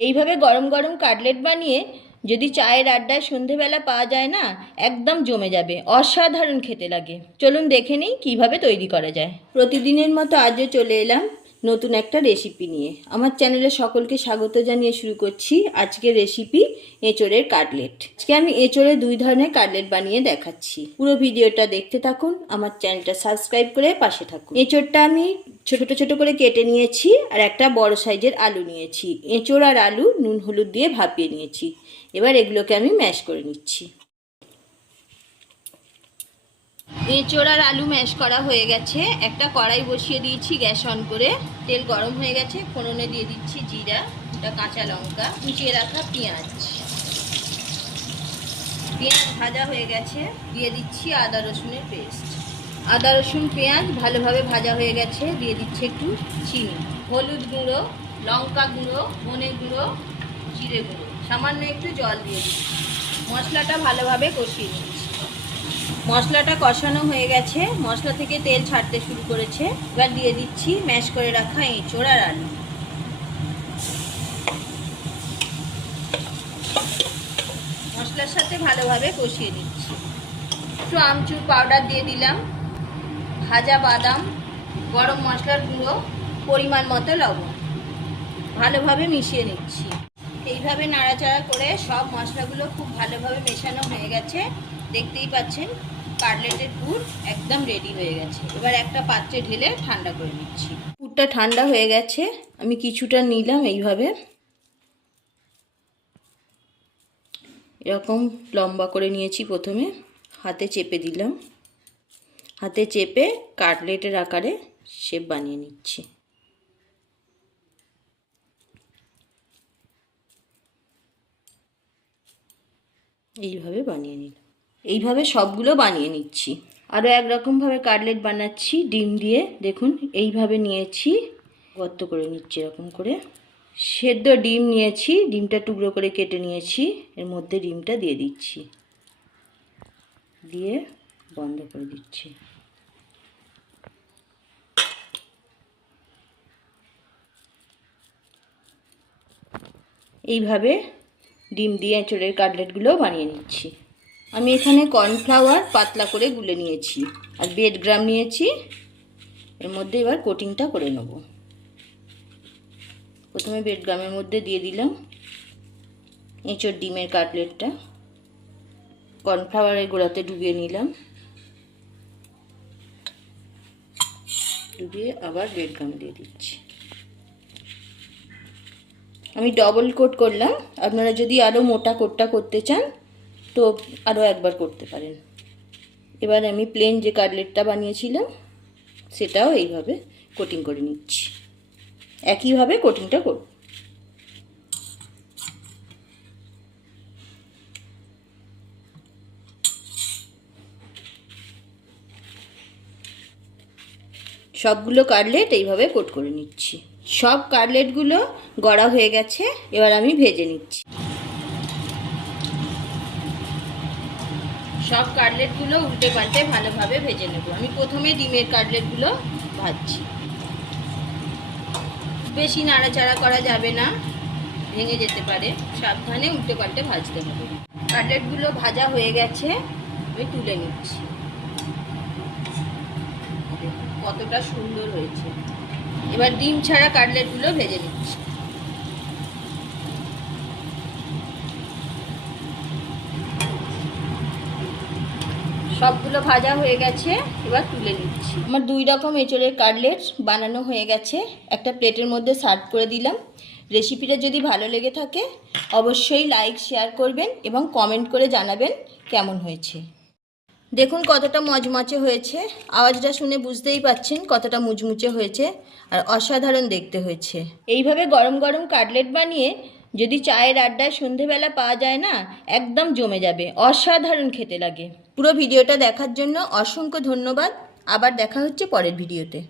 এইভাবে গরম গরম কাটলেট বানিয়ে যদি চায়ের আড্ডায় সন্ধেবেলা পাওয়া যায় না, একদম জমে যাবে, অসাধারণ খেতে লাগে। চলুন দেখে নিই কীভাবে তৈরি করা যায়। প্রতিদিনের মতো আজও চলে এলাম নতুন একটা রেসিপি নিয়ে। আমার চ্যানেলে সকলকে স্বাগত জানিয়ে শুরু করছি আজকের রেসিপি এঁচড়ের কাটলেট আজকে আমি এঁচড়ে দুই ধরনের কাটলেট বানিয়ে দেখাচ্ছি। পুরো ভিডিওটা দেখতে থাকুন, আমার চ্যানেলটা সাবস্ক্রাইব করে পাশে থাকুন। এঁচড়টা আমি ছোট ছোট করে কেটে নিয়েছি আর একটা বড় সাইজের আলু নিয়েছি। এঁচড় আর আলু নুন হলুদ দিয়ে ভাপিয়ে নিয়েছি। এবার এগুলোকে আমি ম্যাশ করে নিচ্ছি। এঁচড় আর আলু ম্যাশ করা হয়ে গেছে। একটা কড়াই বসিয়ে দিয়েছি গ্যাস অন করে। তেল গরম হয়ে গেছে। ফোড়নে দিয়ে দিচ্ছি জিরা একটা কাঁচা লঙ্কা, কুচিয়ে রাখা পেঁয়াজ। পেঁয়াজ ভাজা হয়ে গেছে। দিয়ে দিচ্ছি আদা রসুনের পেস্ট আদা রসুন, পেঁয়াজ ভালোভাবে ভাজা হয়ে গেছে। দিয়ে দিচ্ছি একটু চিনি। হলুদ গুঁড়ো, লঙ্কা গুঁড়ো, ধনে গুঁড়ো, জিরে গুঁড়ো। সামান্য একটু জল দিয়ে দিচ্ছি। মশলাটা ভালোভাবে কষিয়ে নিচ্ছি। মশলাটা কষানো হয়ে গেছে। মশলা থেকে তেল ছাড়তে শুরু করেছে। এবার দিয়ে দিচ্ছি ম্যাশ করে রাখা এঁচড় আর আলু। মশলার সাথে ভালোভাবে কষিয়ে দিচ্ছি একটু আমচুর পাউডার দিয়ে দিলাম, ভাজা বাদাম, গরম মশলার গুঁড়ো, পরিমাণ মতো লবণ। ভালোভাবে মিশিয়ে নিচ্ছি। এইভাবে নাড়াচাড়া করে সব মশলাগুলো খুব ভালোভাবে মেশানো হয়ে গেছে। দেখতেই পাচ্ছেন কাটলেটের পুর একদম রেডি হয়ে গেছে। এবার একটা পাত্রে ঢেলে ঠান্ডা করে নিচ্ছি। পুরটা ঠান্ডা হয়ে গেছে। আমি কিছুটা নিলাম এইভাবে। এরকম লম্বা করে নিয়েছি প্রথমে। হাতে চেপে দিলাম। হাতে চেপে কাটলেটের আকারে শেপ বানিয়ে নিচ্ছি। এইভাবে বানিয়ে নিলাম। এইভাবে সবগুলো বানিয়ে নিচ্ছি। আরও একরকমভাবে কাটলেট বানাচ্ছি, ডিম দিয়ে। দেখুন, এইভাবে নিয়েছি। গর্ত করে নিচ্ছি এরকম করে। সেদ্ধ ডিম নিয়েছি, ডিমটা টুকরো করে কেটে নিয়েছি। এর মধ্যে ডিমটা দিয়ে দিচ্ছি। দিয়ে বন্ধ করে দিচ্ছি। এইভাবে ডিম দিয়ে এঁচড়ের কাটলেটগুলোও বানিয়ে নিচ্ছি। আমি এখানে কর্নফ্লাওয়ার পাতলা করে গুলে নিয়েছি আর বেড গ্রাম নিয়েছি। এর মধ্যে এবার কোটিংটা করে নেব। প্রথমে বেড গ্রামের মধ্যে দিয়ে দিলাম এঁচড় ডিমের কাটলেটটা। কর্নফ্লাওয়ারের গোড়াতে ডুবিয়ে নিলাম। ডুবিয়ে আবার বেড গ্রাম দিয়ে দিচ্ছি। আমি ডবল কোট করলাম। আপনারা যদি আরও মোটা কোটটা করতে চান তো আরও একবার করতে পারেন। এবার আমি প্লেন যে কাটলেটটা বানিয়েছিলাম, সেটাও এইভাবে কোটিং করে নিচ্ছি। একইভাবে কোটিংটা করব। সবগুলো কাটলেট এইভাবে কোট করে নিচ্ছি। সব কাটলেটগুলো গড়া হয়ে গেছে, এবার আমি ভেজে নিচ্ছি। সব কাটলেটগুলো উল্টে পাল্টে ভালোভাবে ভেজে নেব। আমি প্রথমে ডিমের কাটলেটগুলো ভাজছি। বেশি নাড়াচাড়া করা যাবে না, ভেঙে যেতে পারে। সাবধানে উল্টে পাল্টে ভাজতে হবে। কাটলেটগুলো ভাজা হয়ে গেছে, আমি তুলে নিচ্ছি। কতটা সুন্দর হয়েছে। এবার ডিম ছাড়া কাটলেটগুলো ভেজে নিচ্ছি। সবগুলো ভাজা হয়ে গেছে, এবার তুলে নিচ্ছি। আমার দুই রকম এঁচড়ের কাটলেট বানানো হয়ে গেছে। একটা প্লেটের মধ্যে সার্ভ করে দিলাম। রেসিপিটা যদি ভালো লেগে থাকে, অবশ্যই লাইক, শেয়ার করবেন এবং কমেন্ট করে জানাবেন কেমন হয়েছে। দেখুন কতটা মচমচে হয়েছে। আওয়াজটা শুনে বুঝতেই পাচ্ছেন কতটা মুচমুচে হয়েছে আর অসাধারণ দেখতে হয়েছে। এইভাবে গরম গরম কাটলেট বানিয়ে যদি চায়ের আড্ডায় সন্ধেবেলা পাওয়া যায় না, একদম জমে যাবে। অসাধারণ খেতে লাগে। পুরো ভিডিওটা দেখার জন্য অসংখ্য ধন্যবাদ। আবার দেখা হচ্ছে পরের ভিডিওতে।